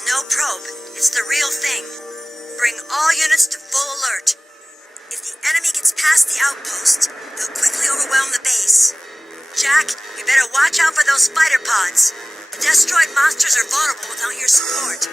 There's no probe. It's the real thing. Bring all units to full alert. If the enemy gets past the outpost, they'll quickly overwhelm the base. Jack, you better watch out for those fighter pods. The destroyed monsters are vulnerable without your support.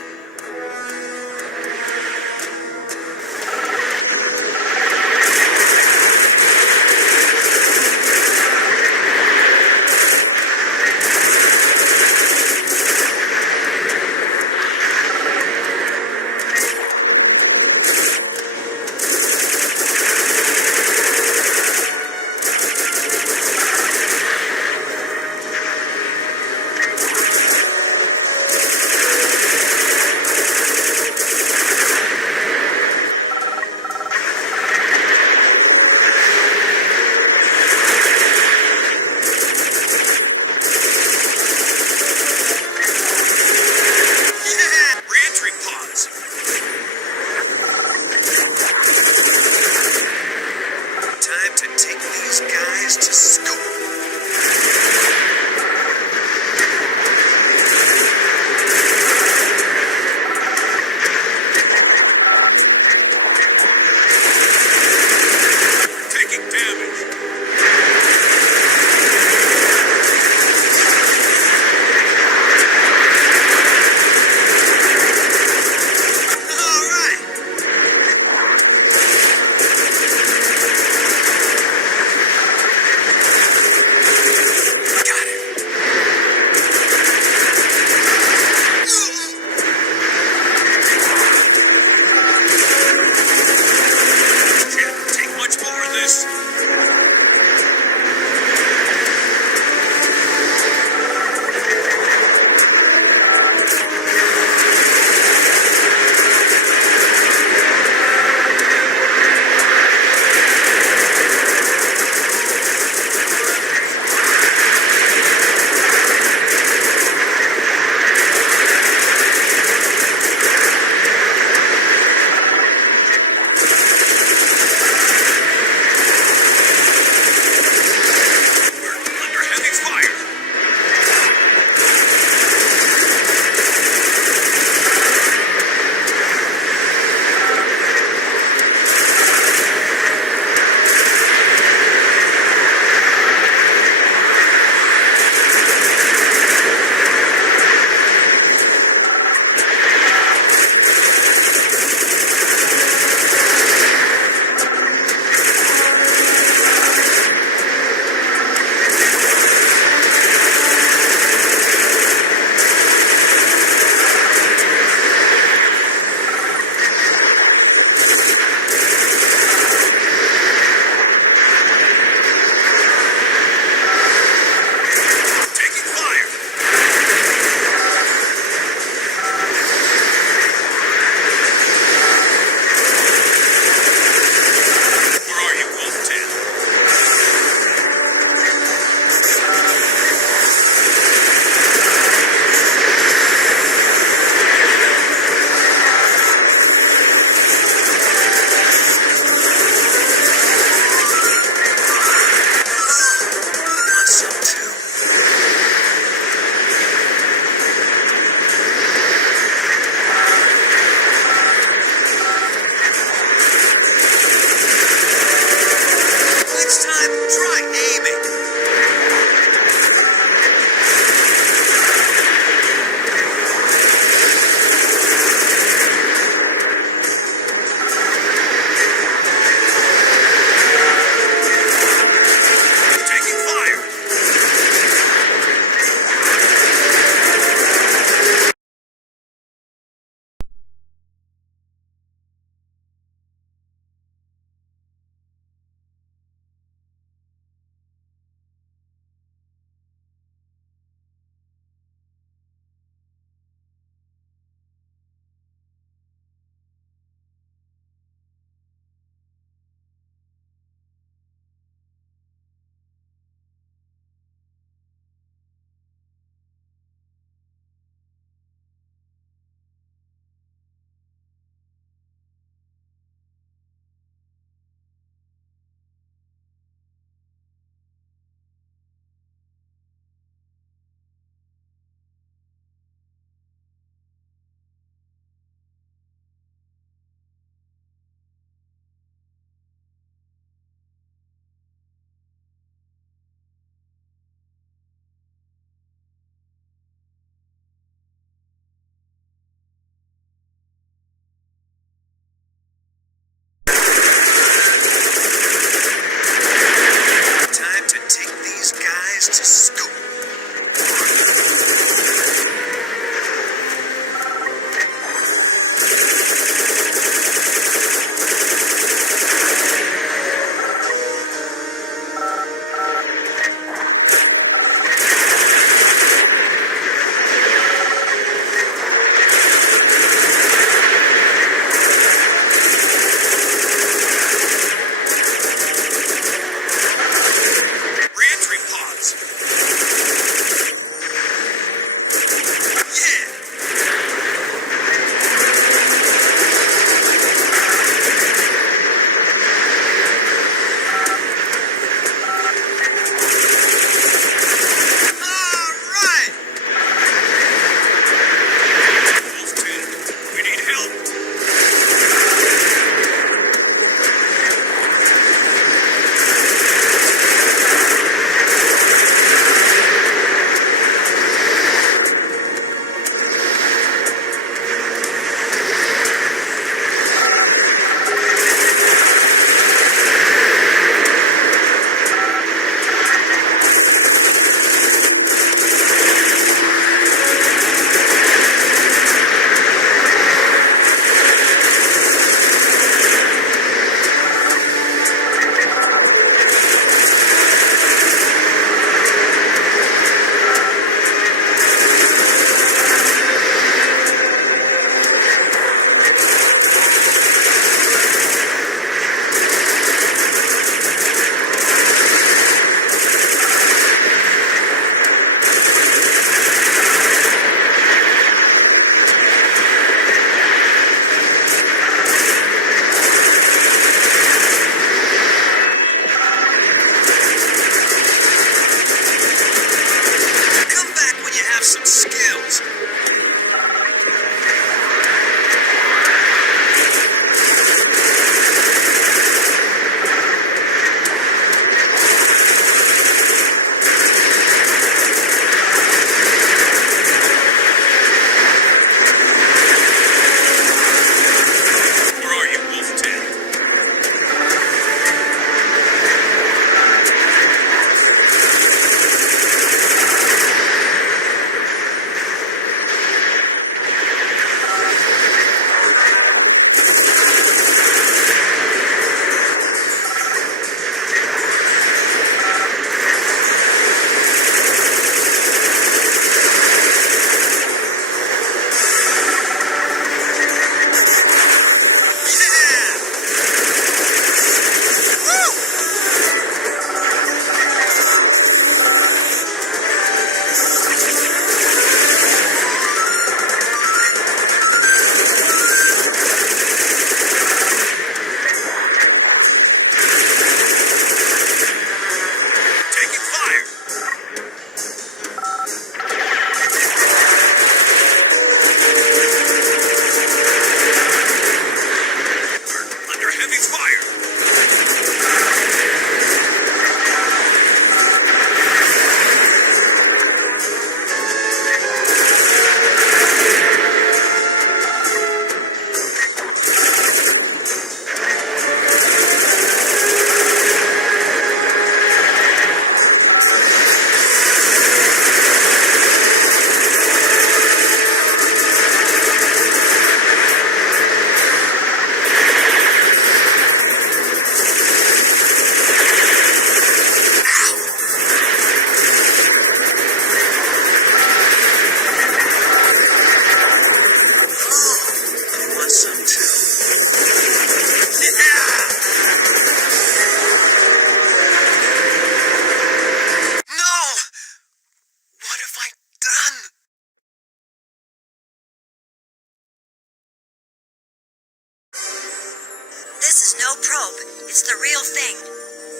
No probe. It's the real thing.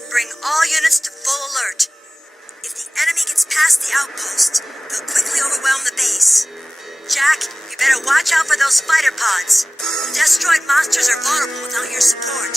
Bring all units to full alert. If the enemy gets past the outpost, they'll quickly overwhelm the base. Jack, you better watch out for those fighter pods. Destroyed monsters are vulnerable without your support.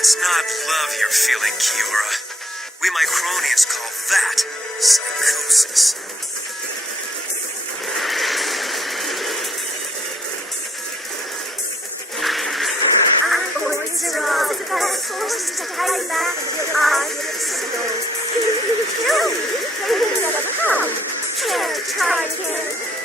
That's not love you're feeling, Kiyora. We Micronians call that psychosis. I'm going Zeraal to battle forces to hide back until I get a signal. If you kill me, they will never come. Care to try again?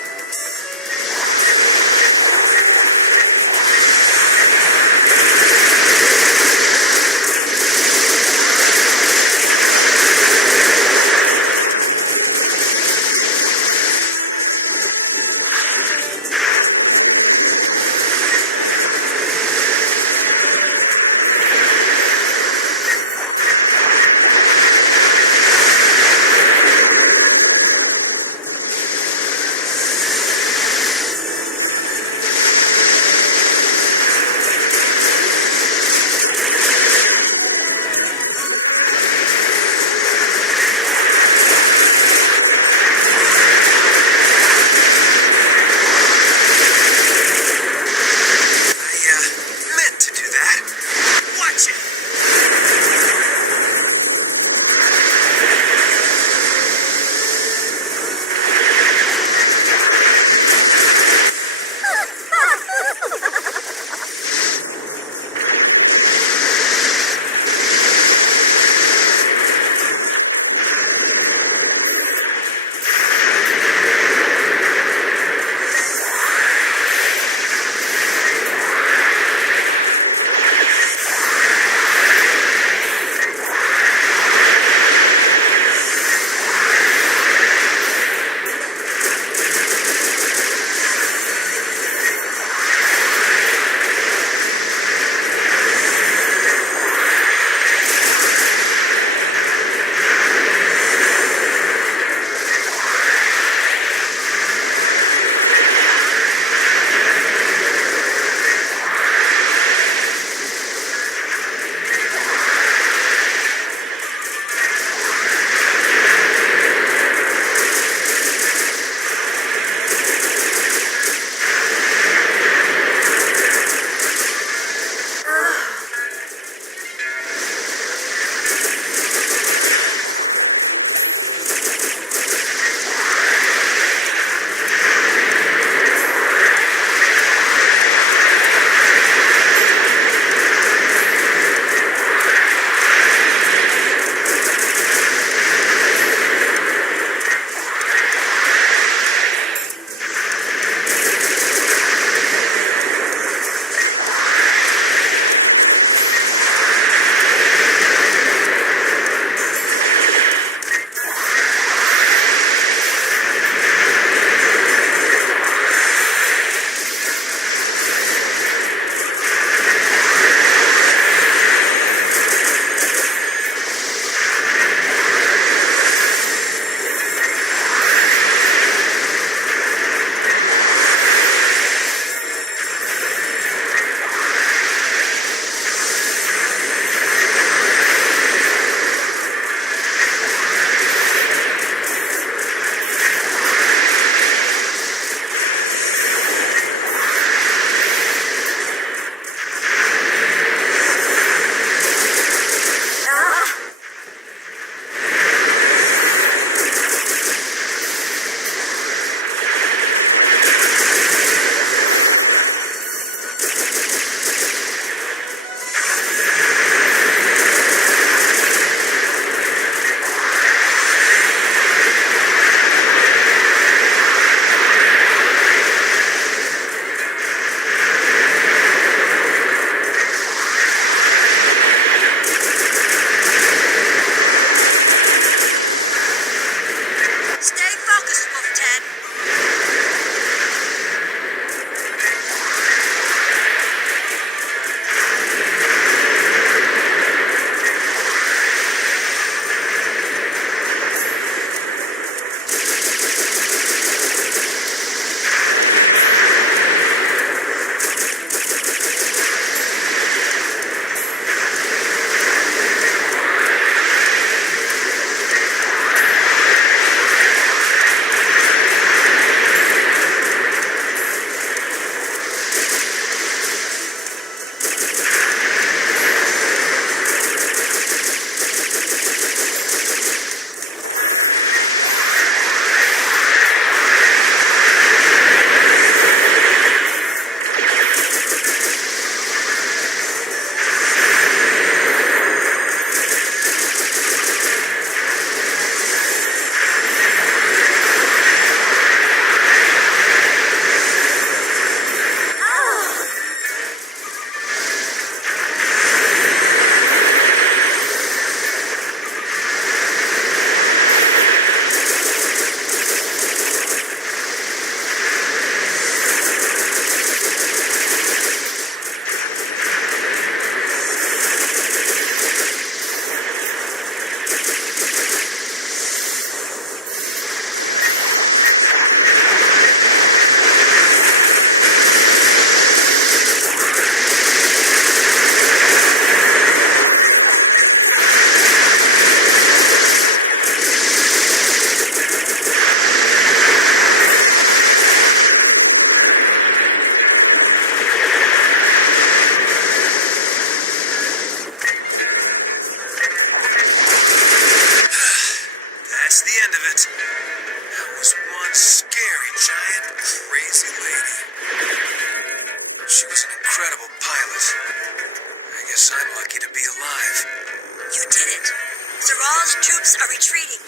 Zeraal's troops are retreating.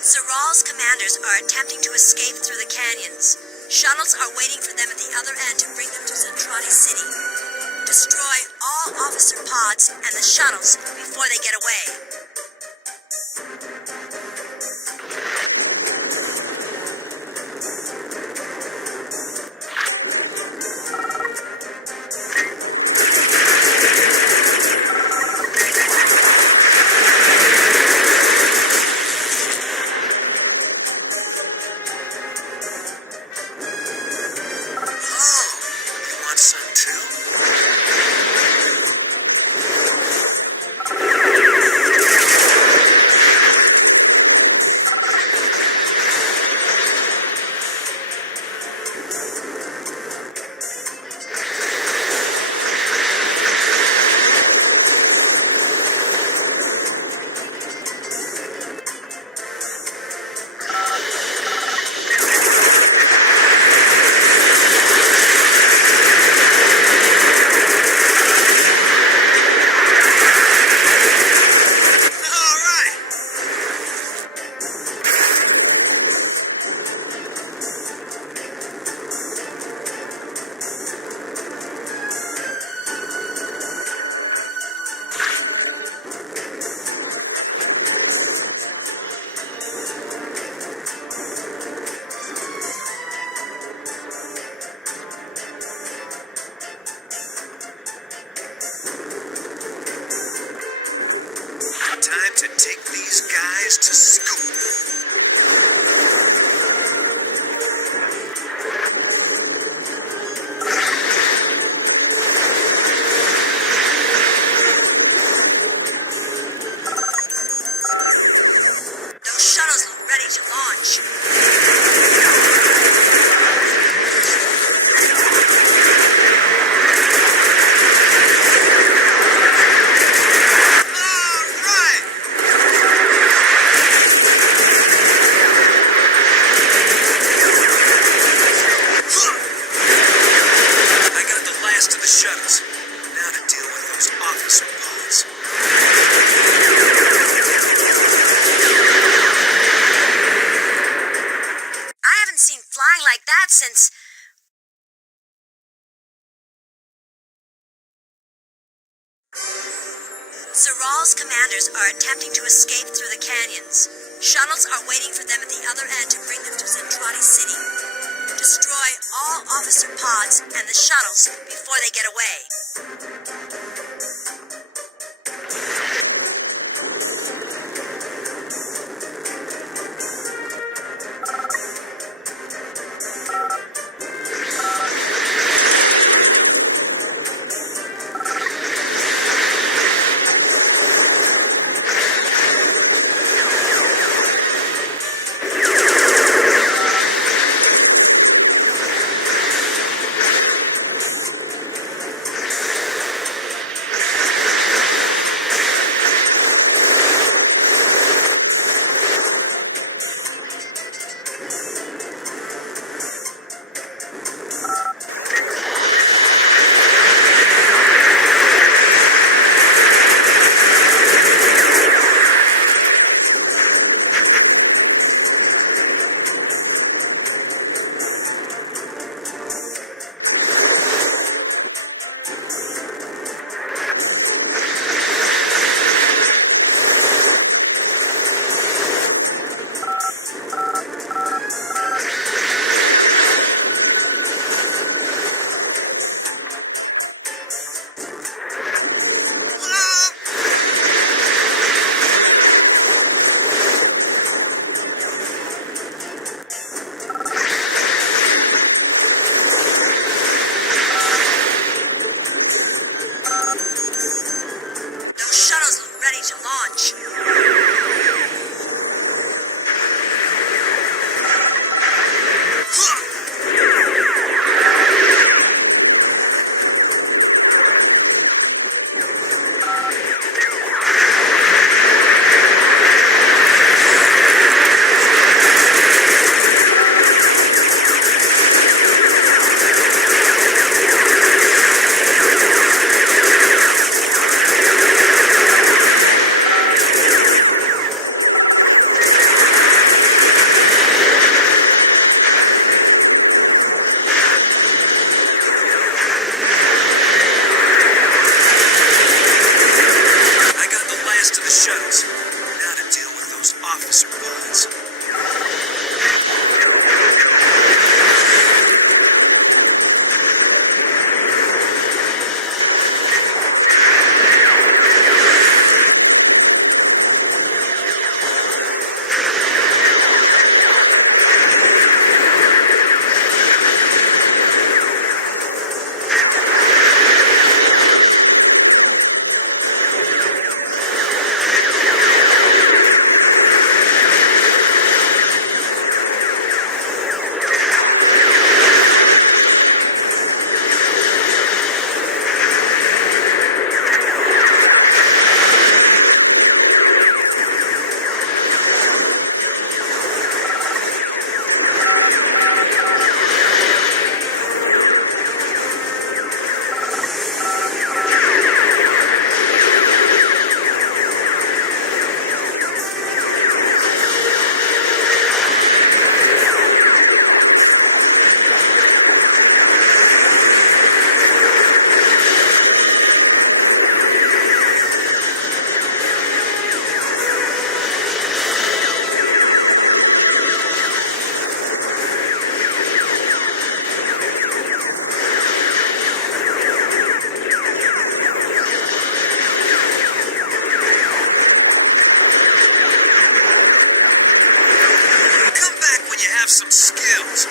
Zeraal's commanders are attempting to escape through the canyons. Shuttles are waiting for them at the other end to bring them to Zen City. Destroy all officer pods and the shuttles before they get away. Time to take these guys to school. Those shuttles look ready to launch. Shuttles. Now to deal with those officer pods. I haven't seen flying like that since... Zeraal's commanders are attempting to escape through the canyons. Shuttles are waiting for them at the other end to bring them to Zen City. Destroy all officer pods and the shuttles before they get away. shuttles. Now to deal with those officer pods. Some skills.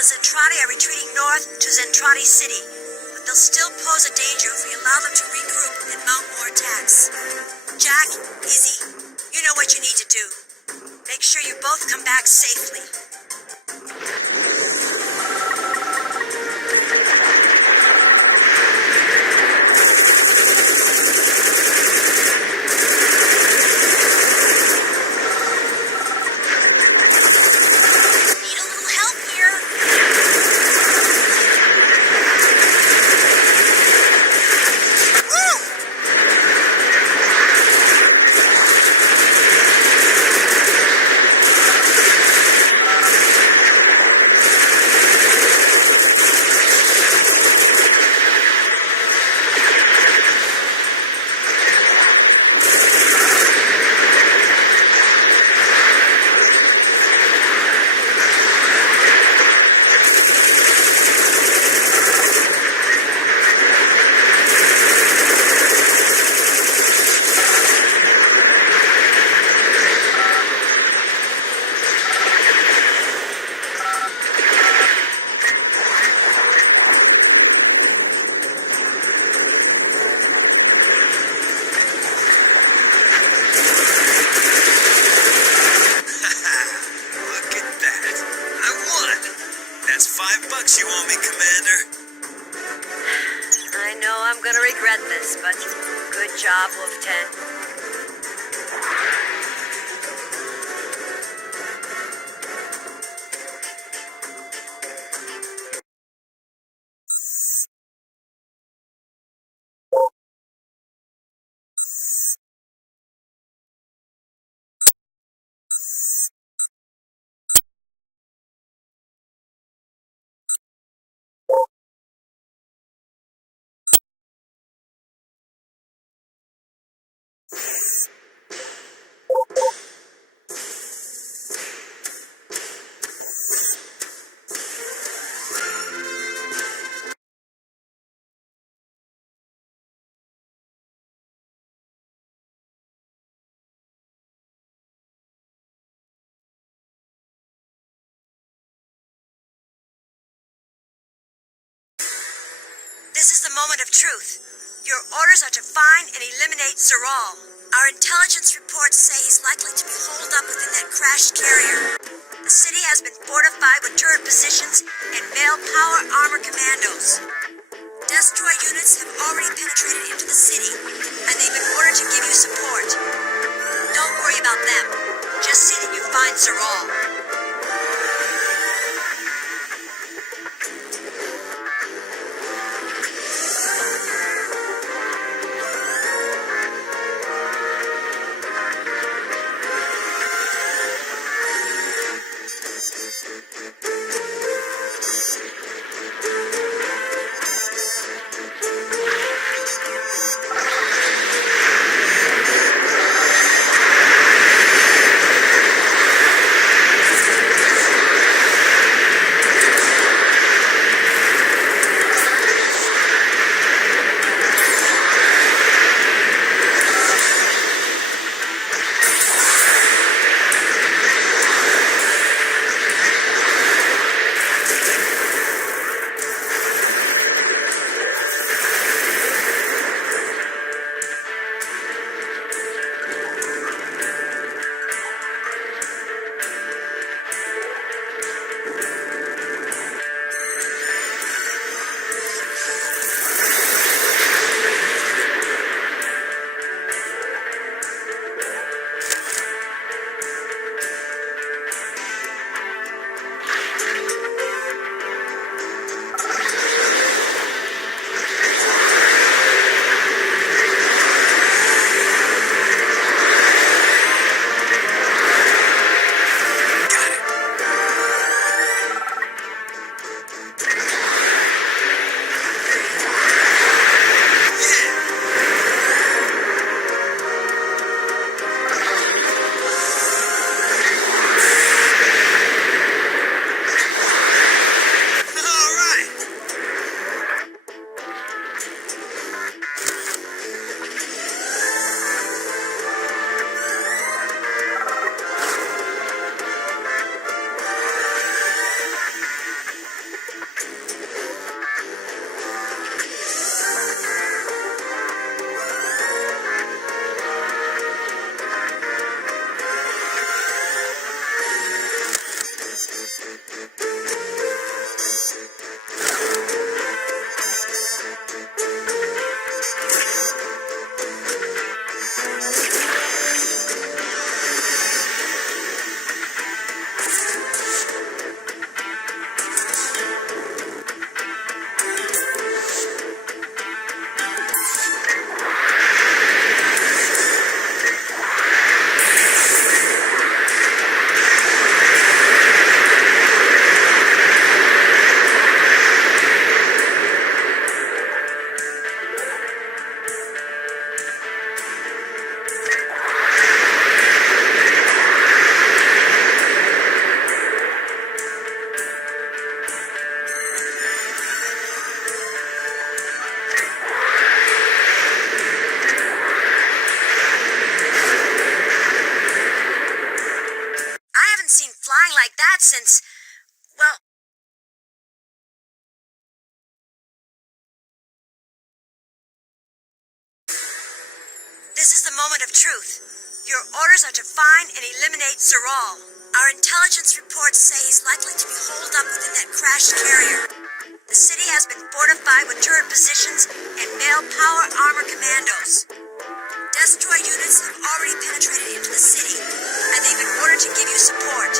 The Zentradi are retreating north to Zentradi City, but they'll still pose a danger if we allow them to regroup and mount more attacks. Jack, Izzy, you know what you need to do. Make sure you both come back safely. $5 you owe me, Commander. I know I'm gonna regret this, but good job, Wolf 10. This is the moment of truth. Your orders are to find and eliminate Zeraal. Our intelligence reports say he's likely to be holed up within that crashed carrier. The city has been fortified with turret positions and male power armor commandos. Destroy units have already penetrated into the city, and they've been ordered to give you support. Don't worry about them. Just see that you find Zeraal. Since, well, this is the moment of truth. Your orders are to find and eliminate Zeraal. Our intelligence reports say he's likely to be holed up within that crashed carrier. The city has been fortified with turret positions and male power armor commandos. Destroy units have already penetrated into the city, and they've been ordered to give you support.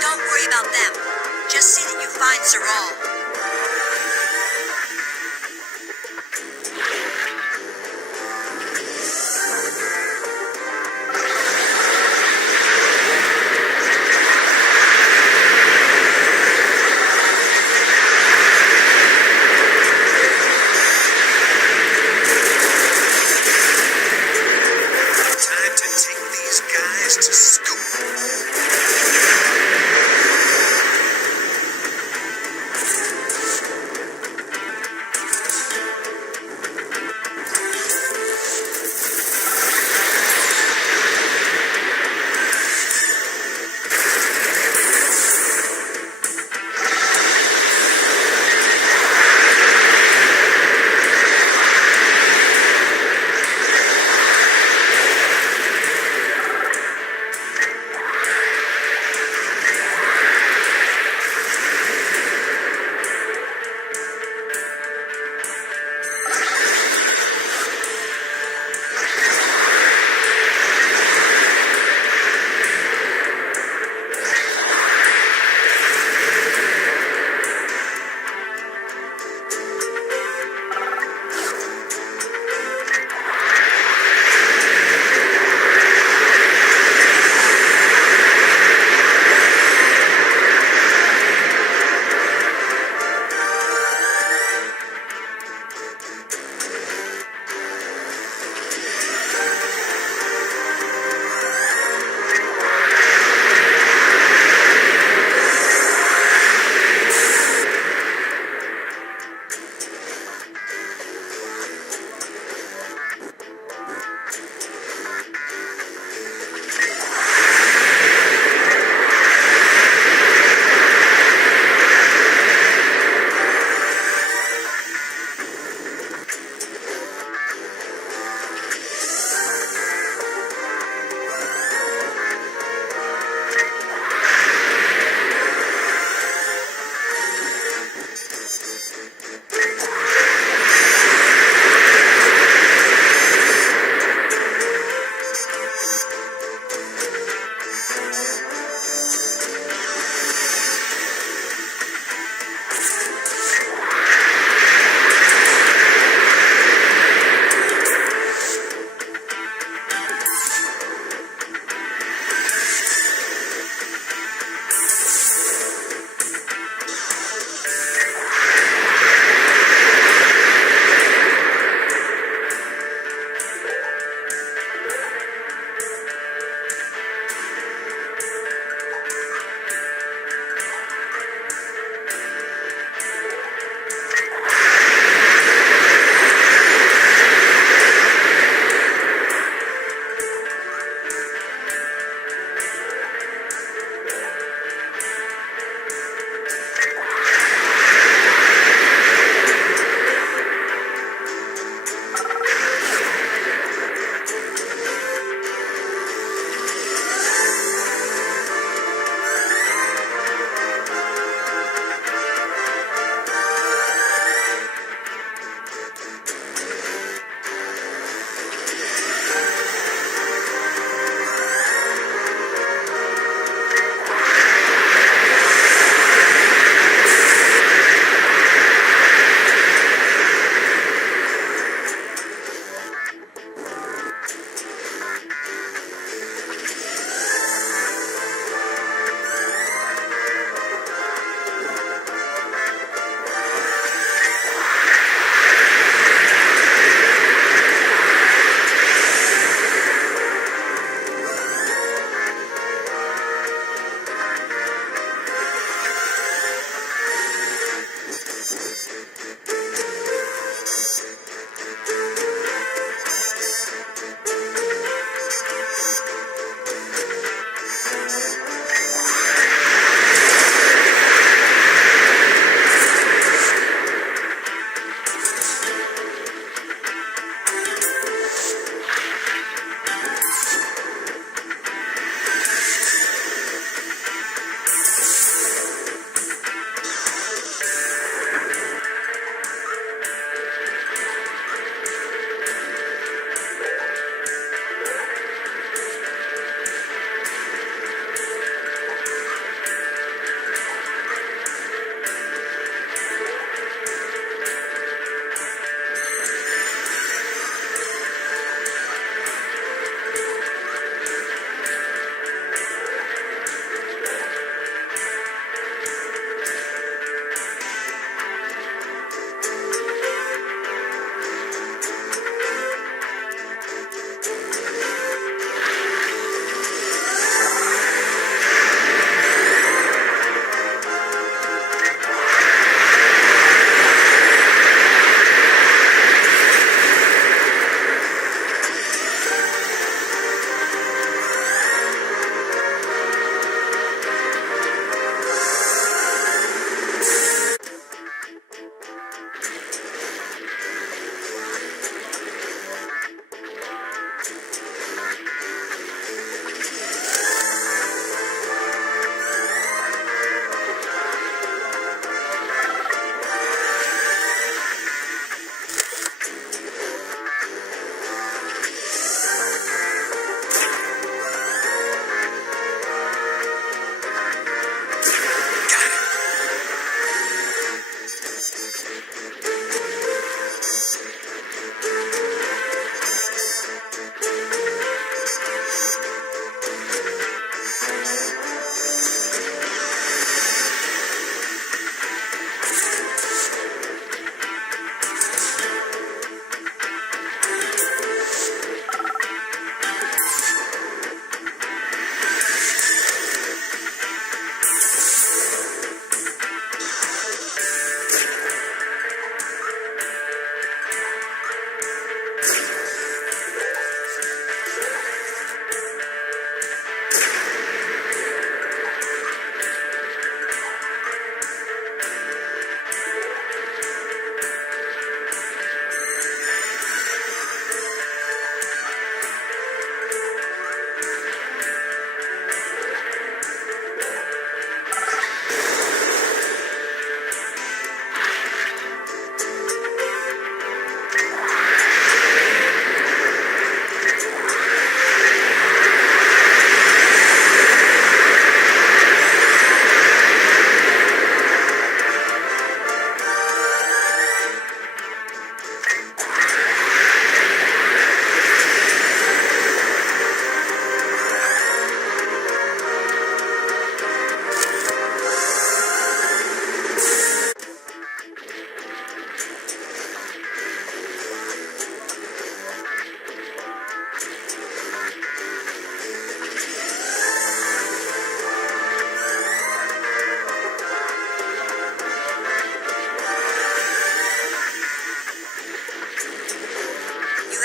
Don't worry about them. Just see that you find Zeraal. Time to take these guys to school.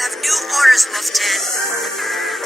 have new orders, Wolf 10.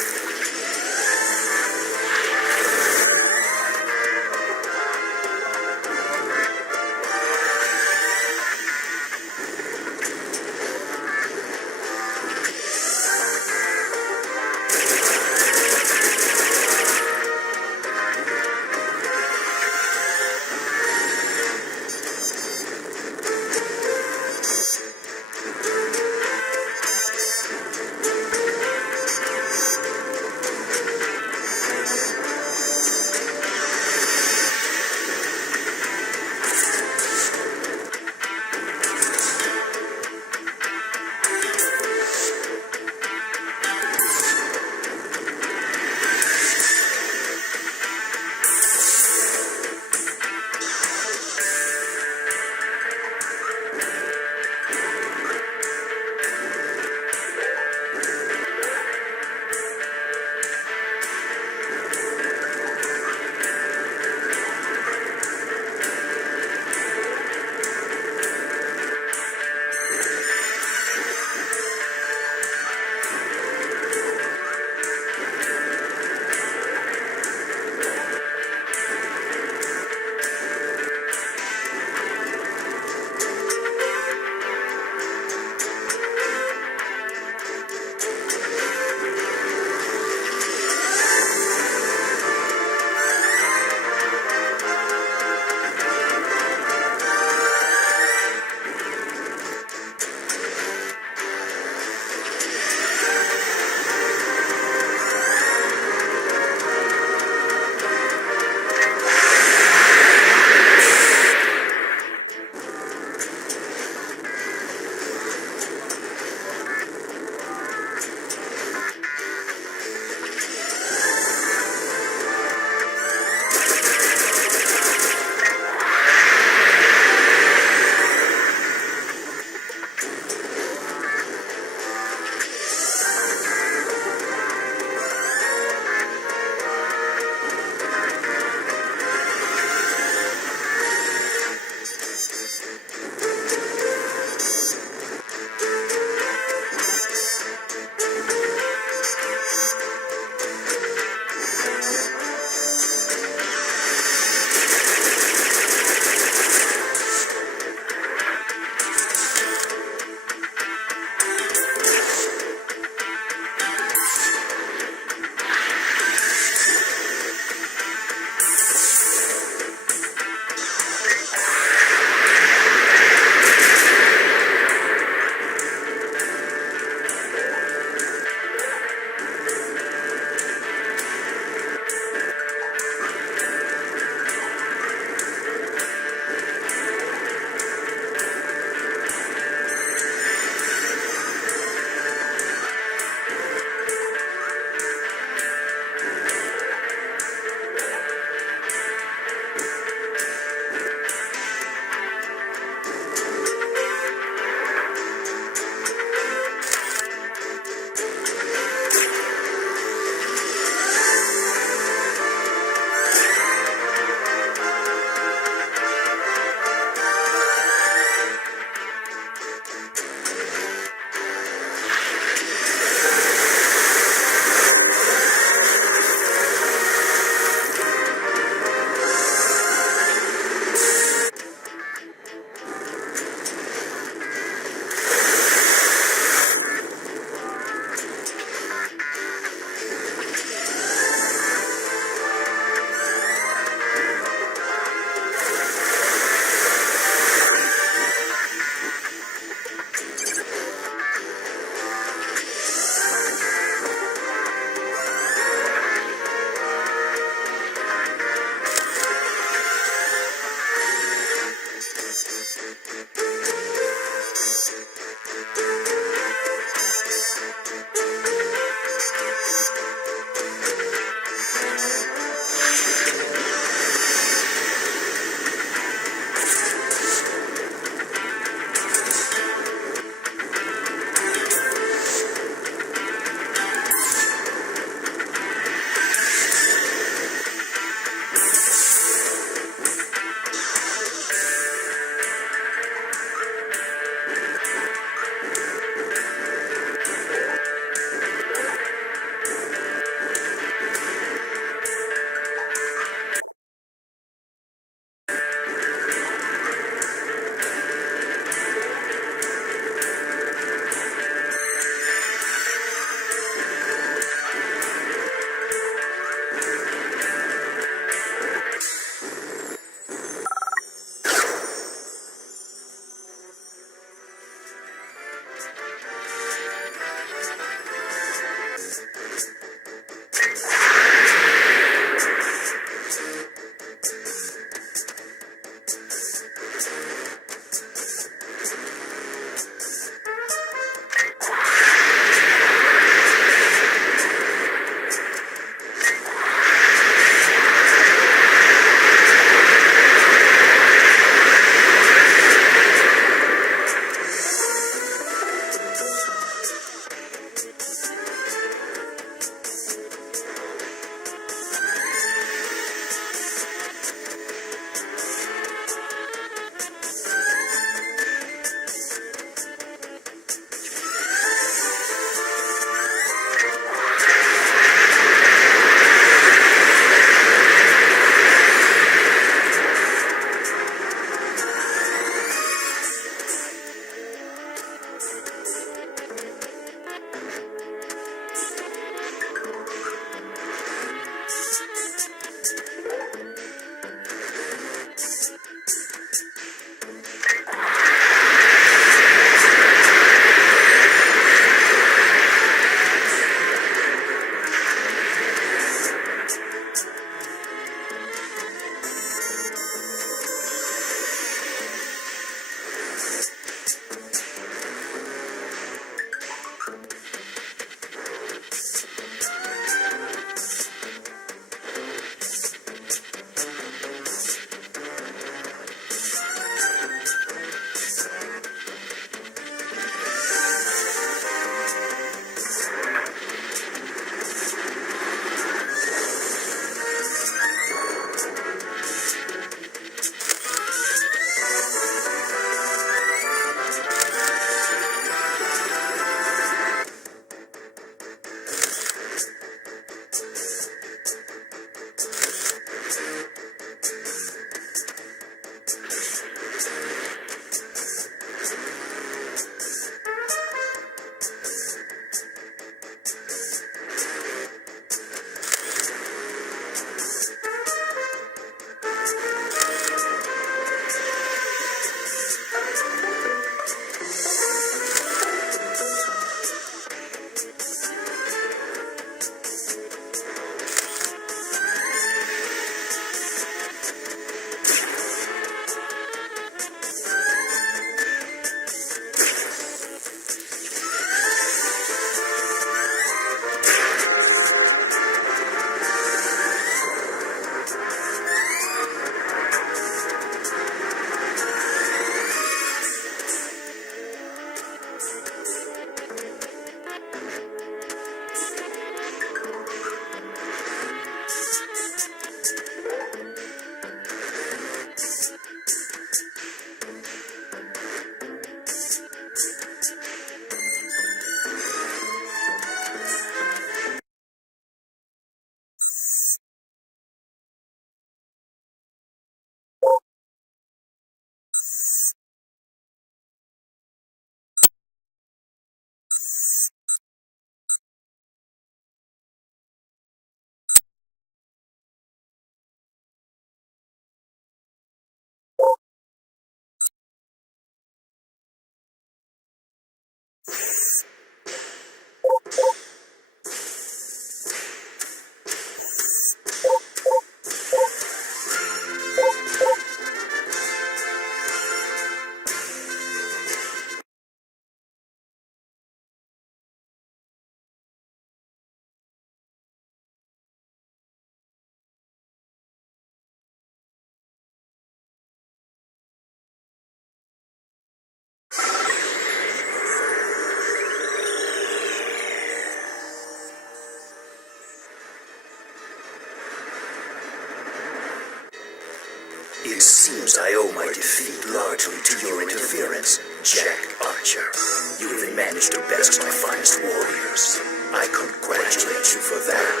seems I owe my defeat largely to your interference, Jack Archer. You even managed to best my finest warriors. I congratulate you for that.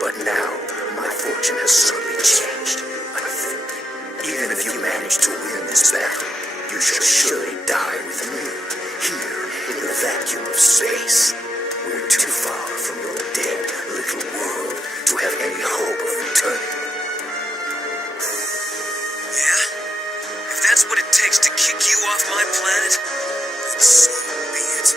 But now, my fortune has certainly changed, I think. Even if you manage to win this battle, you shall surely die with me, here in the vacuum of space. We're too far from your dead little world to have any hope of returning. Yeah? If that's what it takes to kick you off my planet, then so be it.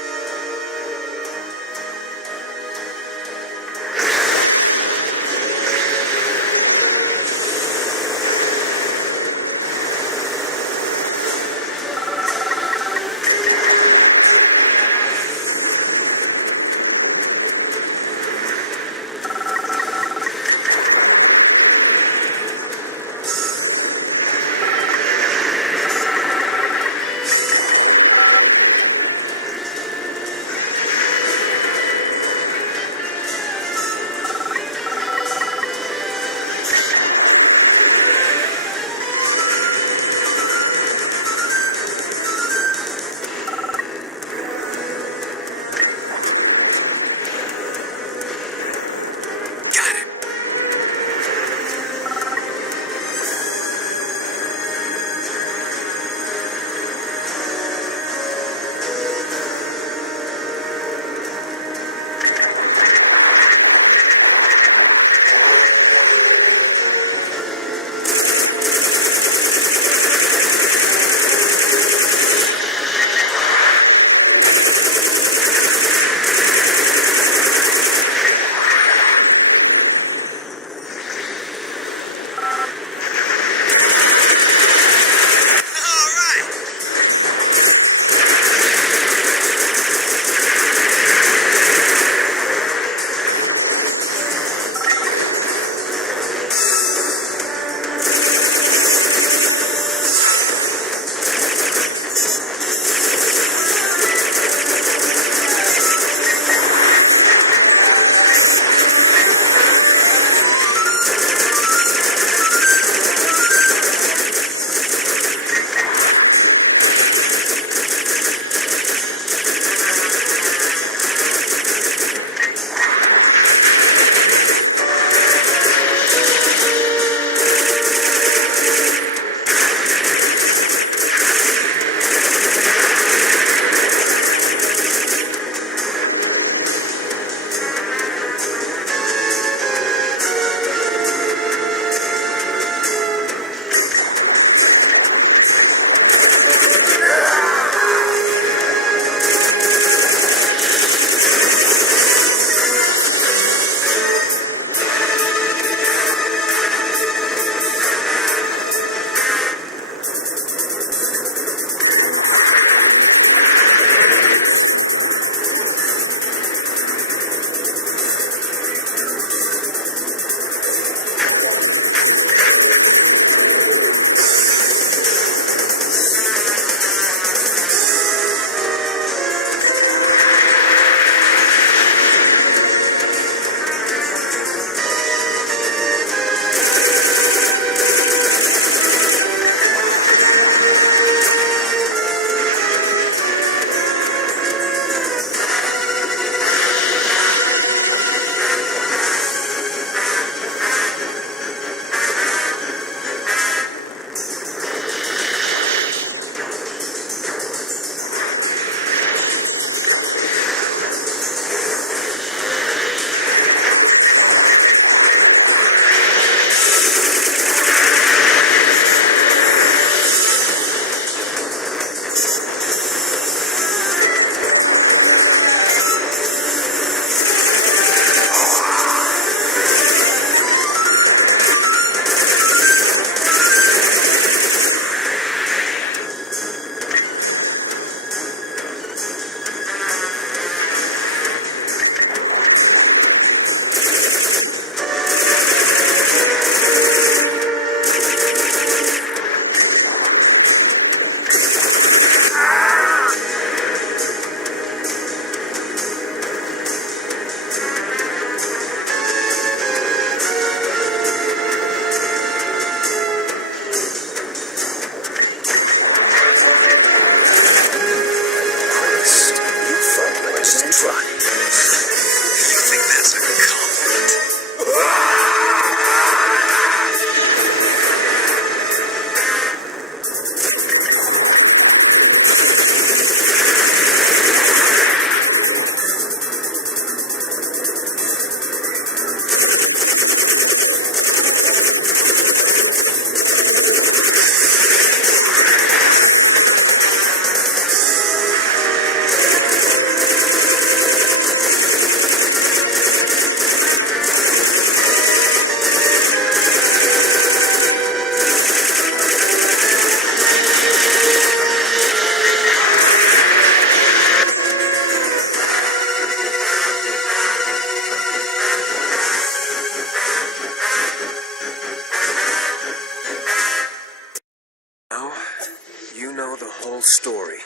know the whole story.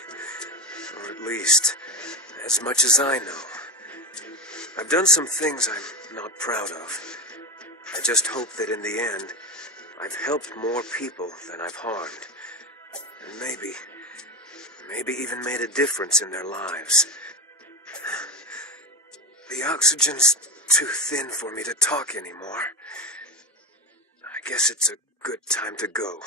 Or at least, as much as I know. I've done some things I'm not proud of. I just hope that in the end, I've helped more people than I've harmed. And maybe even made a difference in their lives. The oxygen's too thin for me to talk anymore. I guess it's a good time to go.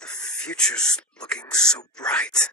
The future's looking so bright.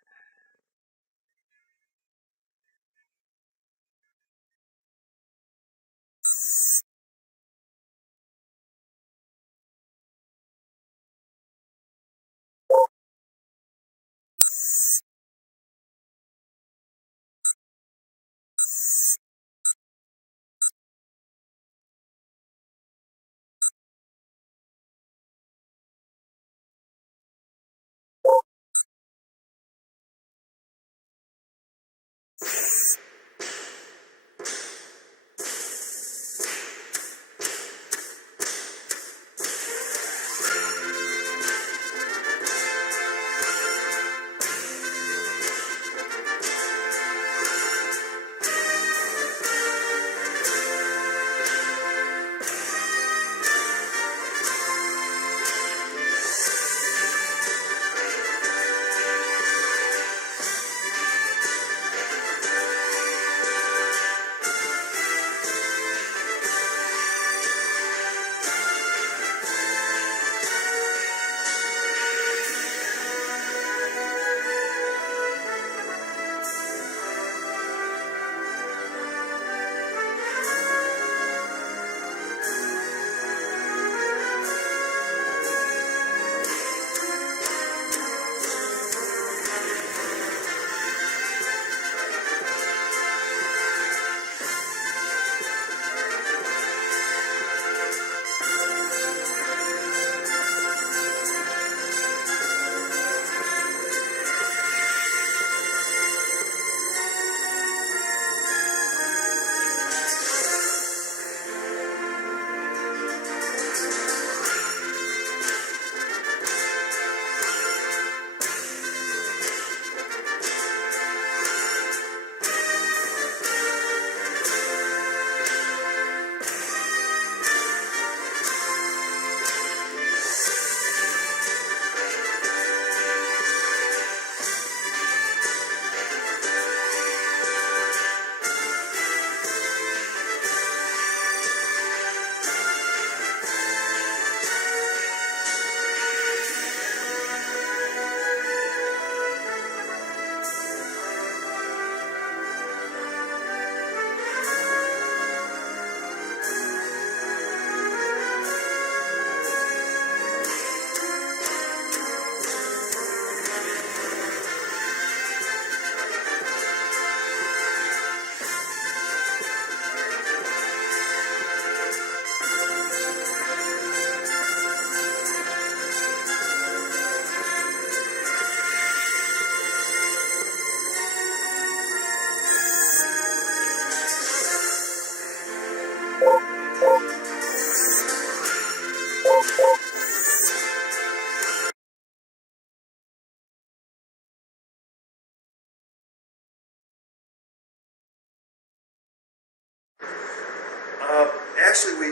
Actually,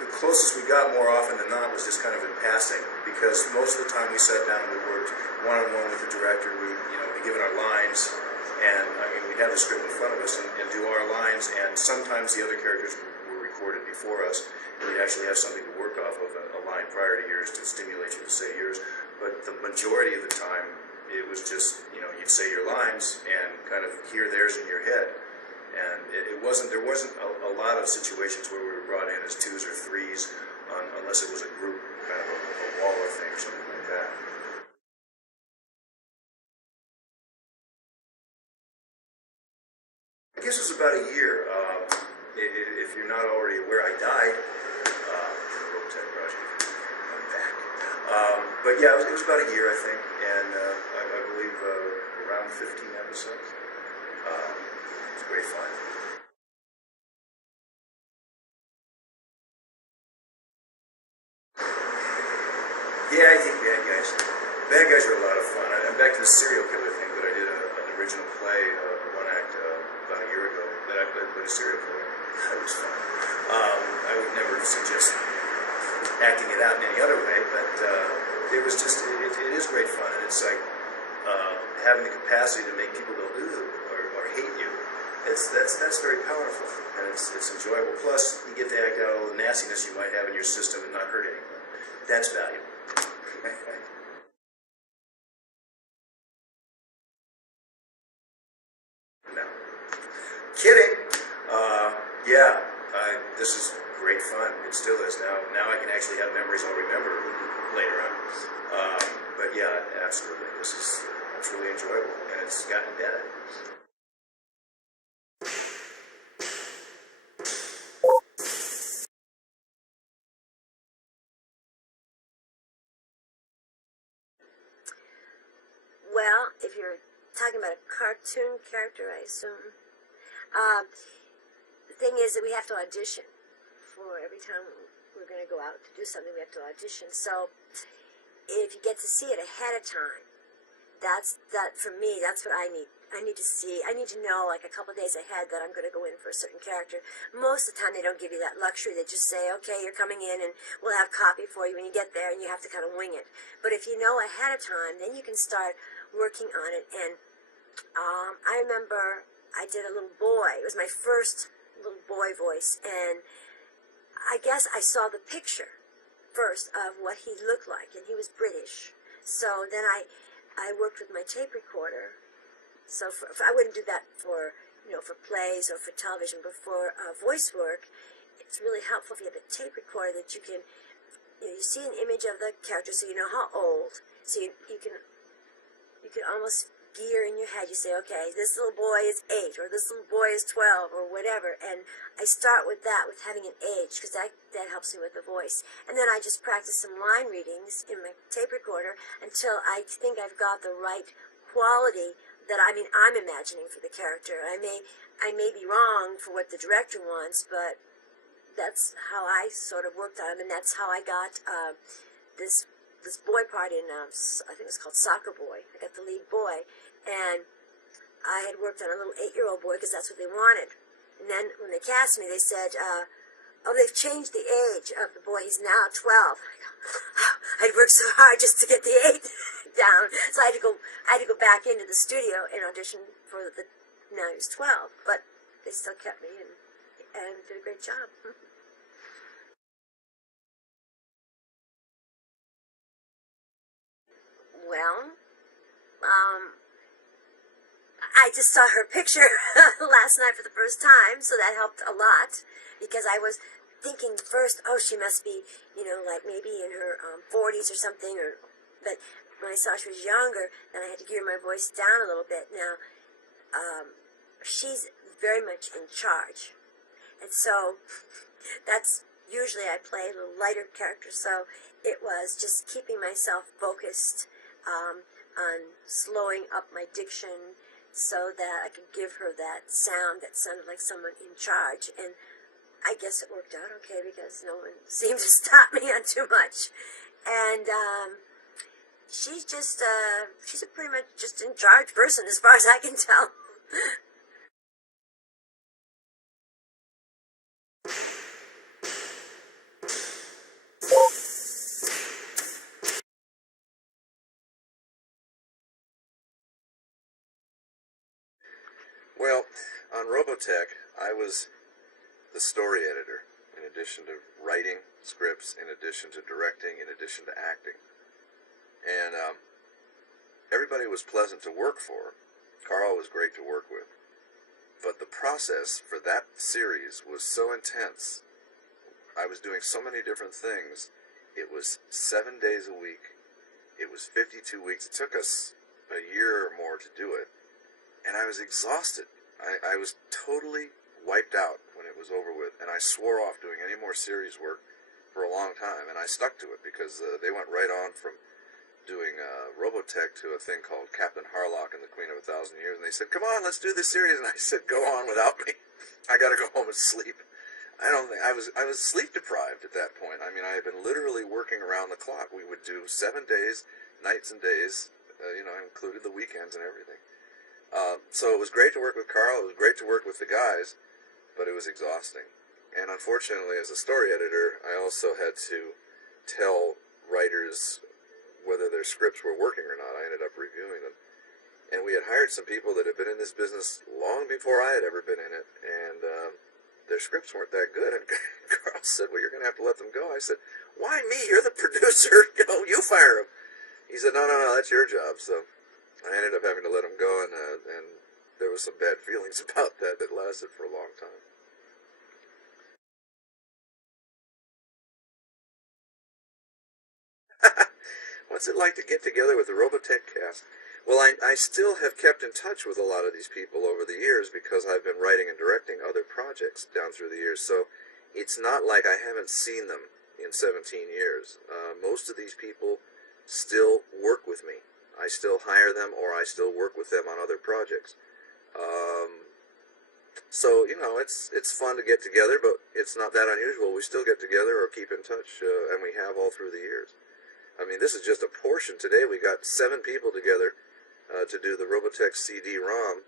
the closest we got more often than not was just kind of in passing, because most of the time we sat down and we worked one-on-one with the director. We'd be given our lines, and we'd have the script in front of us and do our lines, and sometimes the other characters were recorded before us, and we'd actually have something to work off of, a line prior to yours to stimulate you to say yours. But the majority of the time, it was just, you'd say your lines and kind of hear theirs in your head. And there wasn't a lot of situations where we were brought in as twos or threes, unless it was a group, kind of a Waller thing or something like that. I guess it was about a year. If you're not already aware, I died in the Robotech project. I'm back. But yeah, it was about a year, I think, and I believe around 15 episodes. It was great fun. Yeah, I think bad guys are a lot of fun. I'm back to the serial killer thing, but I did an original play, a one act about a year ago that I played a serial killer. That was fun. I would never suggest acting it out in any other way, but it was just, it is great fun, and it's like having the capacity to make people go ooh or hate you. That's very powerful, and it's enjoyable. Plus, you get to act out all the nastiness you might have in your system and not hurt anyone. That's valuable. No. Kidding. Yeah, this is great fun. It still is. Now I can actually have memories I'll remember later on. But yeah, absolutely. It's really enjoyable, and it's gotten better. Well, if you're talking about a cartoon character, I assume. The thing is that we have to audition for every time we're going to go out to do something. We have to audition. So if you get to see it ahead of time, that for me. That's what I need. I need to see. I need to know like a couple of days ahead that I'm going to go in for a certain character. Most of the time, they don't give you that luxury. They just say, "Okay, you're coming in, and we'll have copy for you when you get there," and you have to kind of wing it. But if you know ahead of time, then you can start working on it. And I remember I did a little boy. It was my first little boy voice, and I guess I saw the picture first of what he looked like, and he was British. So then I worked with my tape recorder. So I wouldn't do that for plays or for television, but for voice work, it's really helpful if you have a tape recorder that you can, you see an image of the character, so you know how old. So you can almost gear in your head. You say, okay, this little boy is 8, or this little boy is 12, or whatever. And I start with that, with having an age, because that helps me with the voice. And then I just practice some line readings in my tape recorder until I think I've got the right quality that I'm imagining for the character. I may be wrong for what the director wants, but that's how I sort of worked on him, and that's how I got this boy part in, I think it was called Soccer Boy. I got the lead boy, and I had worked on a little 8-year-old boy because that's what they wanted. And then when they cast me, they said, "Oh, they've changed the age of the boy. He's now 12." I go, "Oh, I'd worked so hard just to get the 8 down." So I had to go back into the studio and audition for the. Now he was 12, but they still kept me and did a great job. Well, I just saw her picture last night for the first time, so that helped a lot, because I was thinking first, oh, she must be, like maybe in her 40s or something, but when I saw she was younger, then I had to gear my voice down a little bit. Now, she's very much in charge, and so that's usually I play a little lighter character, so it was just keeping myself focused on slowing up my diction so that I could give her that sound that sounded like someone in charge. And I guess it worked out okay because no one seemed to stop me on too much. And she's a pretty much just in charge person as far as I can tell. Well, on Robotech, I was the story editor, in addition to writing scripts, in addition to directing, in addition to acting. And everybody was pleasant to work for. Carl was great to work with. But the process for that series was so intense. I was doing so many different things. It was 7 days a week. It was 52 weeks. It took us a year or more to do it. And I was exhausted. I was totally wiped out when it was over with. And I swore off doing any more series work for a long time. And I stuck to it because they went right on from doing Robotech to a thing called Captain Harlock and the Queen of 1,000 Years. And they said, "Come on, let's do this series." And I said, "Go on without me. I got to go home and sleep." I don't think I was sleep deprived at that point. I mean, I had been literally working around the clock. We would do 7 days, nights and days. I included the weekends and everything. So it was great to work with Carl. It was great to work with the guys, but it was exhausting. And unfortunately, as a story editor, I also had to tell writers whether their scripts were working or not. I ended up reviewing them. And we had hired some people that had been in this business long before I had ever been in it, and their scripts weren't that good. And Carl said, well, you're going to have to let them go. I said, why me? You're the producer. You fire them. He said, no, that's your job. So I ended up having to let him go, and there was some bad feelings about that lasted for a long time. What's it like to get together with the Robotech cast? Well, I still have kept in touch with a lot of these people over the years because I've been writing and directing other projects down through the years. So it's not like I haven't seen them in 17 years. Most of these people still work with me. I still hire them, or I still work with them on other projects. So, it's fun to get together, but it's not that unusual. We still get together or keep in touch, and we have all through the years. I mean, this is just a portion. Today we got 7 people together to do the Robotech CD-ROM.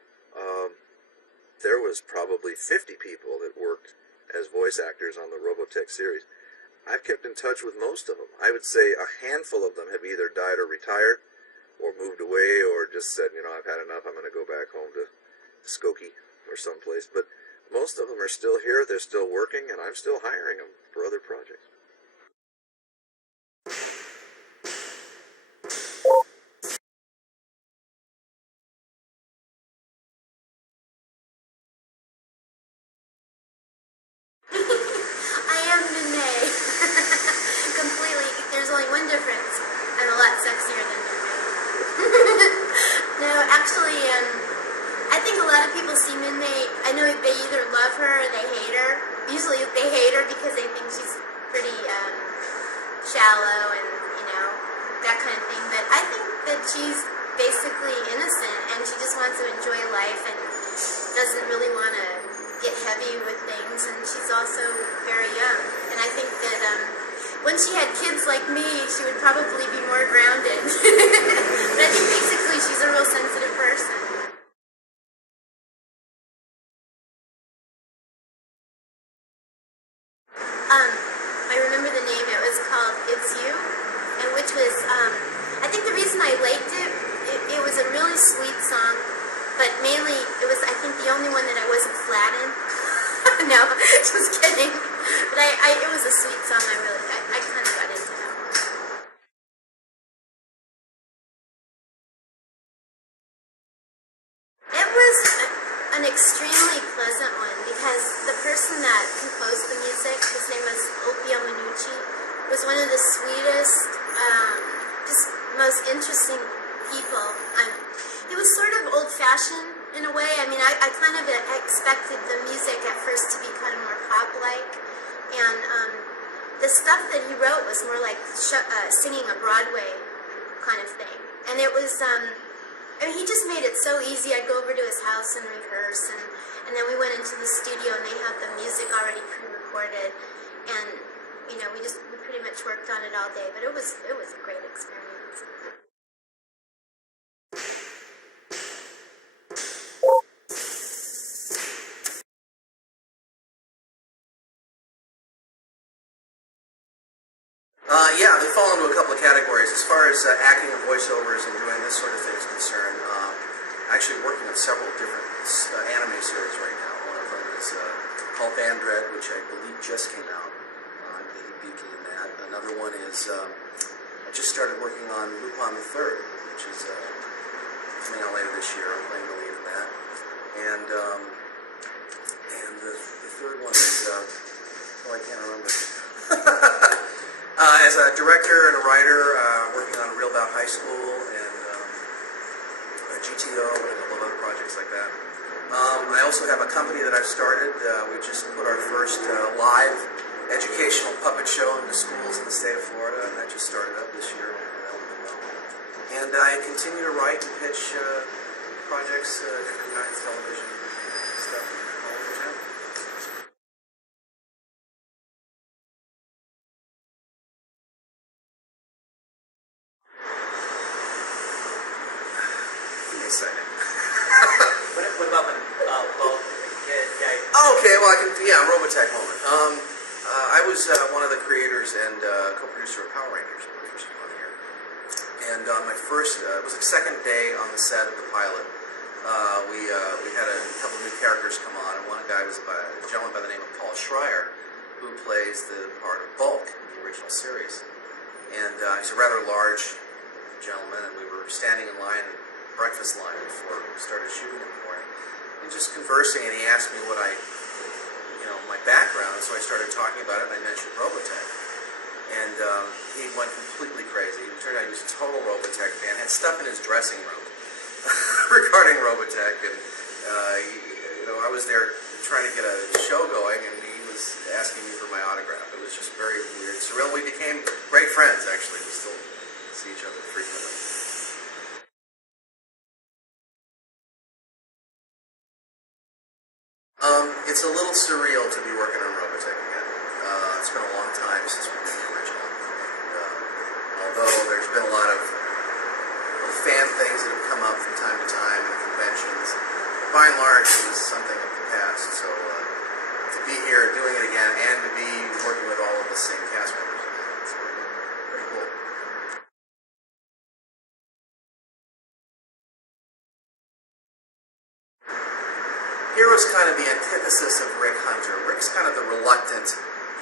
There was probably 50 people that worked as voice actors on the Robotech series. I've kept in touch with most of them. I would say a handful of them have either died or retired, or moved away, or just said, I've had enough, I'm going to go back home to Skokie or someplace. But most of them are still here, they're still working, and I'm still hiring them for other projects. I am M.A.C. Completely. There's only one difference. I'm a lot sexier than M.A.C. No, actually, I think a lot of people see M.A.C. I know they either love her or they hate her. Usually they hate her because they think she's pretty shallow and, that kind of thing. But I think that she's basically innocent and she just wants to enjoy life and doesn't really want to get heavy with things, and she's also very young. And I think that when she had kids like me, she would probably be more grounded. But I think basically she's a real sensitive person. I remember the name. It was called It's You, and which was, I think the reason I liked it was a really sweet song, but mainly it was, I think, the only one that I wasn't flat in. No, just kidding. But it was a sweet song. I kind of got into that one. It was an extremely pleasant one because the person that composed the music, his name was Opio Minucci, was one of the sweetest, just most interesting people. He was sort of old-fashioned in a way. I mean, I kind of expected the music at first to be kind of more pop-like, and the stuff that he wrote was more like singing a Broadway kind of thing. And it was, he just made it so easy. I'd go over to his house and rehearse, and then we went into the studio and they had the music already pre-recorded, and we pretty much worked on it all day. But it was a great experience. Yeah, they fall into a couple of categories. As far as acting and voiceovers and doing this sort of thing is concerned, I'm actually working on several different anime series right now. One of them is called Bandred, which I believe just came out. I'm the beacon in that. Another one is, I just started working on Lupin the Third, which is coming out later this year. I'm playing the lead in that. And the third one is, I can't remember. As a director and a writer, working on Real About High School and GTO and a couple of other projects like that. I also have a company that I've started. We just put our first live educational puppet show in the schools in the state of Florida, and that just started up this year. And I continue to write and pitch projects, different kinds, television stuff. exciting. What about when Bulk? Okay, well, Robotech moment. I was one of the creators and co-producer of Power Rangers when I first came on here. And on my first, it was the second day on the set of the pilot, we had a couple of new characters come on, and one guy was a gentleman by the name of Paul Schreier, who plays the part of Bulk in the original series. And he's a rather large gentleman, and we were standing in line, breakfast line, before we started shooting in the morning, and just conversing, and he asked me what my background, and so I started talking about it, and I mentioned Robotech. And he went completely crazy. It turned out he was a total Robotech fan, had stuff in his dressing room regarding Robotech, and I was there trying to get a show going, and he was asking me for my autograph. It was just very weird, surreal. We became great friends, actually. We still see each other frequently. It's a little surreal to be working on Robotech again. It's been a long time since we did the original. And, although there's been a lot of fan things that have come up from time to time and conventions, by and large it was something of the past. So to be here doing it again and to be working with all of the same cast members again, it's pretty cool. Hero's kind of the antithesis of Rick Hunter. Rick's kind of the reluctant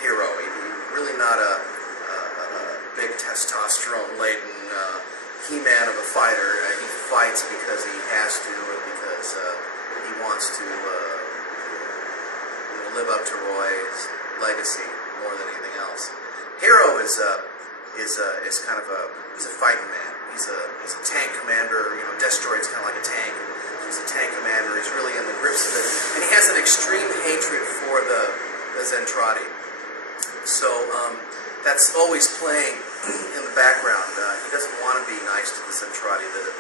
hero. He's really not a big testosterone-laden he-man of a fighter. He fights because he has to, and because he wants to live up to Roy's legacy more than anything else. Hero is kind of he's a fighting man. He's a tank commander. Destroid's kind of like a tank. He's a tank commander. He's really in the grips of it, and he has an extreme hatred for the Zentradi. So that's always playing in the background. He doesn't want to be nice to the Zentradi that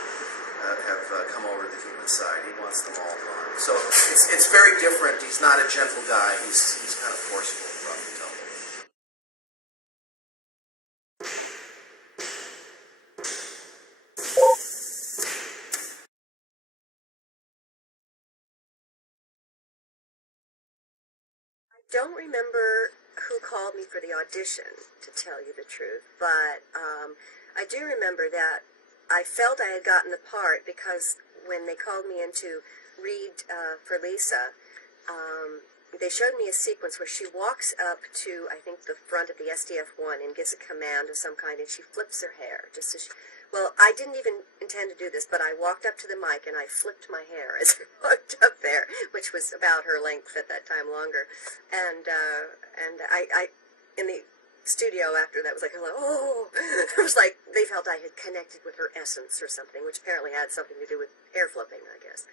have come over to the human side. He wants them all gone. So it's very different. He's not a gentle guy. He's kind of forceful, rough and tumble. I don't remember who called me for the audition, to tell you the truth, but I do remember that I felt I had gotten the part because when they called me in to read for Lisa, they showed me a sequence where she walks up to, I think, the front of the SDF-1 and gives a command of some kind, and she flips her hair. Well, I didn't even intend to do this, but I walked up to the mic and I flipped my hair as I walked up there, which was about her length at that time, longer. And I in the studio after that was like, oh, it was like they felt I had connected with her essence or something, which apparently had something to do with hair flipping, I guess.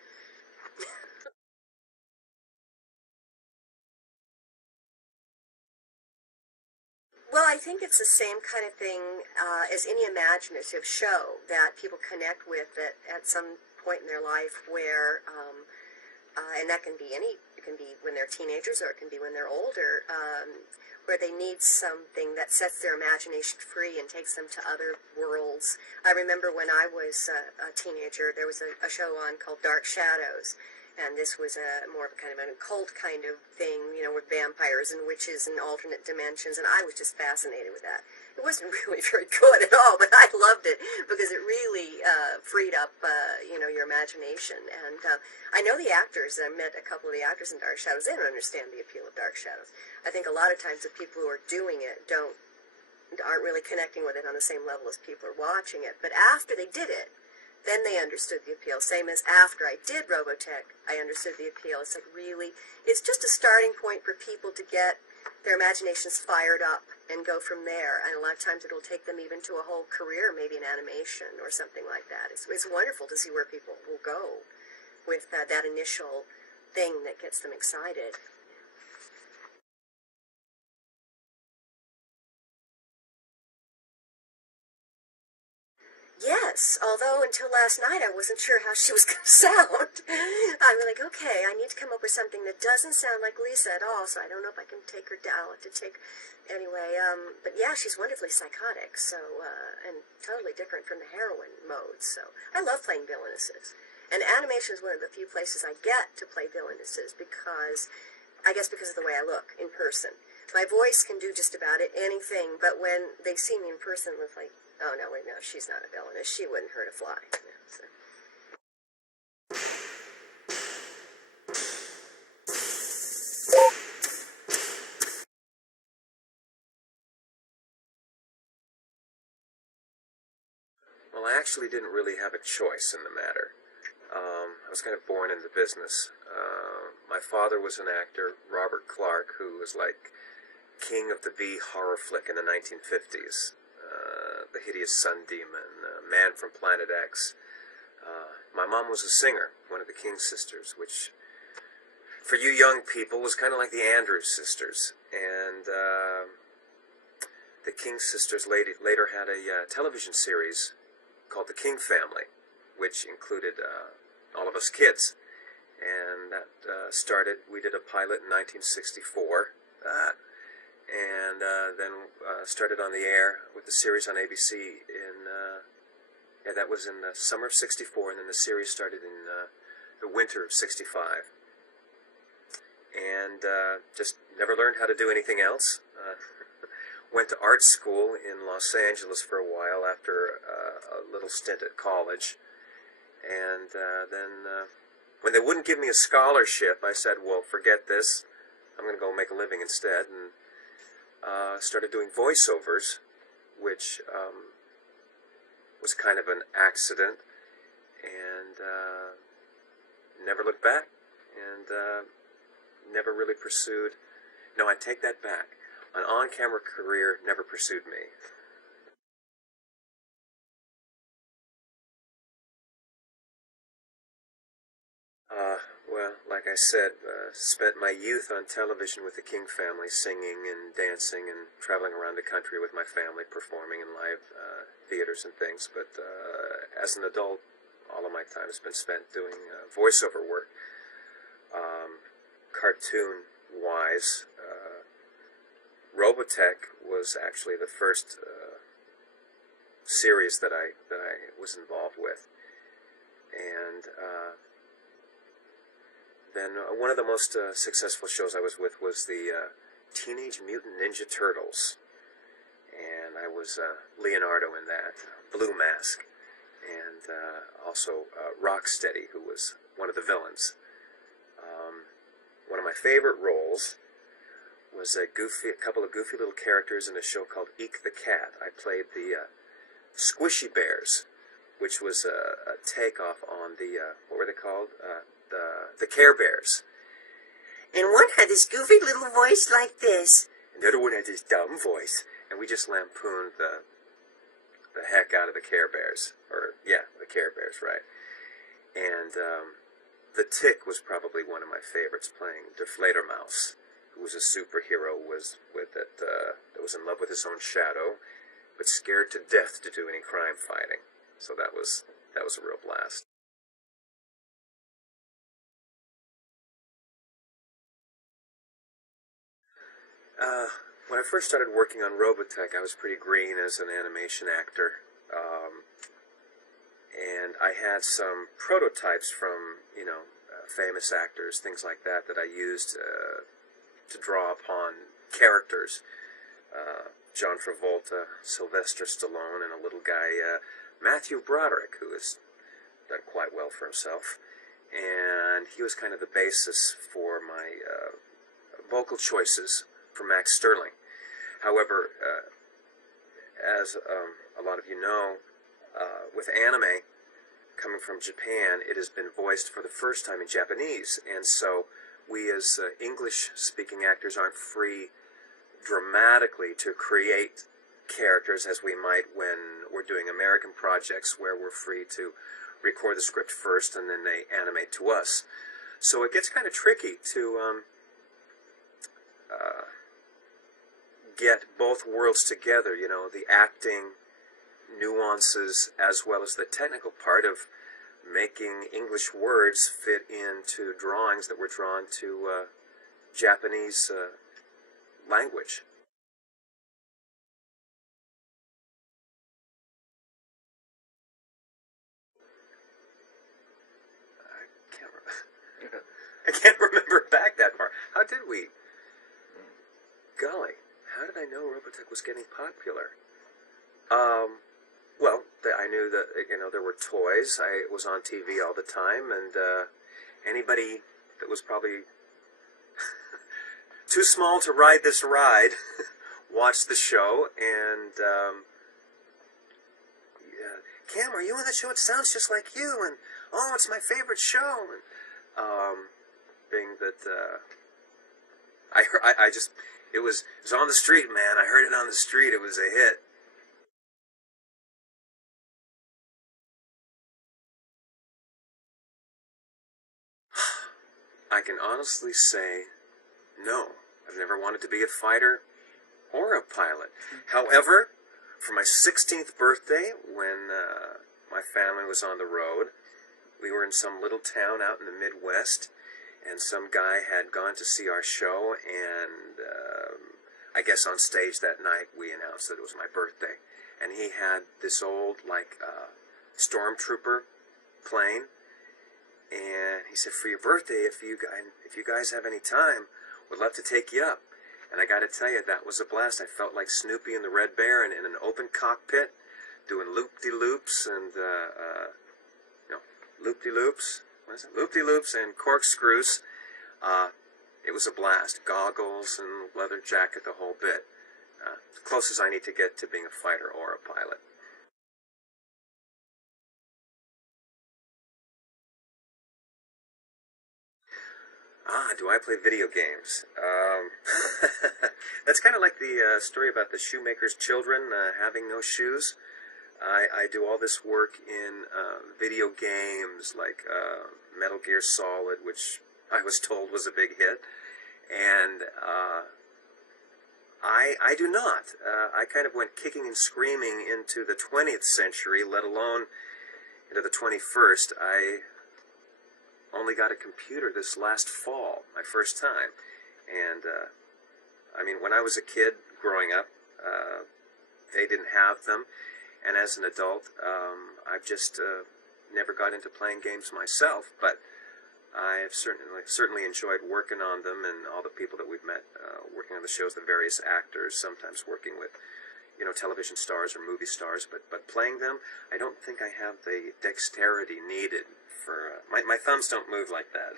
Well, I think it's the same kind of thing as any imaginative show that people connect with at some point in their life where, and that can be it can be when they're teenagers or it can be when they're older, where they need something that sets their imagination free and takes them to other worlds. I remember when I was a teenager, there was a show on called Dark Shadows. And this was more of a kind of an occult kind of thing, with vampires and witches and alternate dimensions, and I was just fascinated with that. It wasn't really very good at all, but I loved it because it really freed up, your imagination. And I know the actors. I met a couple of the actors in Dark Shadows. They don't understand the appeal of Dark Shadows. I think a lot of times the people who are doing it aren't really connecting with it on the same level as people are watching it. But after they did it, then they understood the appeal. Same as after I did Robotech, I understood the appeal. It's like really, it's just a starting point for people to get their imaginations fired up and go from there. And a lot of times it'll take them even to a whole career, maybe in animation or something like that. It's wonderful to see where people will go with that initial thing that gets them excited. Yes, although until last night I wasn't sure how she was going to sound. I was like, okay, I need to come up with something that doesn't sound like Lisa at all, so I don't know if I can take her down. Anyway, but yeah, she's wonderfully psychotic, so, and totally different from the heroine mode, so I love playing villainesses. And animation is one of the few places I get to play villainesses because, I guess because of the way I look in person. My voice can do just about anything, but when they see me in person, it's like, oh no, wait, no, she's not a villainess. She wouldn't hurt a fly. Yeah, so. Well, I actually didn't really have a choice in the matter. I was kind of born in the business. My father was an actor, Robert Clark, who was like king of the B horror flick in the 1950s. The Hideous Sun Demon, Man from Planet X. My mom was a singer, one of the King sisters, which, for you young people, was kind of like the Andrews sisters. And the King sisters later had a television series called The King Family, which included all of us kids. And that we did a pilot in 1964, and then started on the air with the series on ABC that was in the summer of 64, and then the series started in the winter of 65. And just never learned how to do anything else. Went to art school in Los Angeles for a while after a little stint at college. And then when they wouldn't give me a scholarship, I said, well, forget this. I'm going to go make a living instead. And started doing voiceovers, which was kind of an accident. And never looked back. And never really pursued. No, I take that back. An on-camera career never pursued me. Well, like I said, spent my youth on television with the King family, singing and dancing and traveling around the country with my family, performing in live theaters and things. But as an adult, all of my time has been spent doing voiceover work. Cartoon-wise, Robotech was actually the first series that I was involved with, and then one of the most successful shows I was with was the Teenage Mutant Ninja Turtles, and I was Leonardo in that, Blue Mask, and also Rocksteady, who was one of the villains. One of my favorite roles was a couple of goofy little characters in a show called Eek the Cat. I played the Squishy Bears, which was a takeoff on the, what were they called? The Care Bears. And one had this goofy little voice like this, and the other one had this dumb voice, and we just lampooned the heck out of the Care Bears. Or, yeah, the Care Bears, right. And the Tick was probably one of my favorites, playing Deflator Mouse, who was a superhero, that was in love with his own shadow, but scared to death to do any crime fighting. So that was a real blast. When I first started working on Robotech, I was pretty green as an animation actor, and I had some prototypes from famous actors, things like that I used to draw upon characters. John Travolta, Sylvester Stallone, and a little guy, Matthew Broderick, who has done quite well for himself. And he was kind of the basis for my vocal choices for Max Sterling. However, as a lot of you know, with anime coming from Japan, it has been voiced for the first time in Japanese. And so we as English-speaking actors aren't free dramatically to create characters as we might when we're doing American projects, where we're free to record the script first and then they animate to us. So it gets kind of tricky to get both worlds together, the acting nuances as well as the technical part of making English words fit into drawings that were drawn to Japanese language. I know Robotech was getting popular? Well, I knew that, there were toys. I was on TV all the time, and anybody that was probably too small to ride this ride watched the show, and Cam, are you on that show? It sounds just like you, and oh, it's my favorite show. And being that it was on the street, man. I heard it on the street. It was a hit. I can honestly say, no. I've never wanted to be a fighter or a pilot. However, for my 16th birthday, when my family was on the road, we were in some little town out in the Midwest, and some guy had gone to see our show, and I guess on stage that night we announced that it was my birthday. And he had this old, stormtrooper plane, and he said, for your birthday, if you guys have any time, would love to take you up. And I got to tell you, that was a blast. I felt like Snoopy and the Red Baron in an open cockpit, doing loop-de-loops and, loop-de-loops. What is it? Loop-de-loops and corkscrews. It was a blast. Goggles and leather jacket, the whole bit. The closest I need to get to being a fighter or a pilot. Do I play video games? That's kind of like the story about the shoemaker's children having no shoes. I do all this work in video games like Metal Gear Solid, which I was told was a big hit. And I do not. I kind of went kicking and screaming into the 20th century, let alone into the 21st. I only got a computer this last fall, my first time. And, when I was a kid growing up, they didn't have them. And as an adult, I've just never got into playing games myself. But I've certainly enjoyed working on them, and all the people that we've met working on the shows, the various actors, sometimes working with, television stars or movie stars. But playing them, I don't think I have the dexterity needed for... my thumbs don't move like that.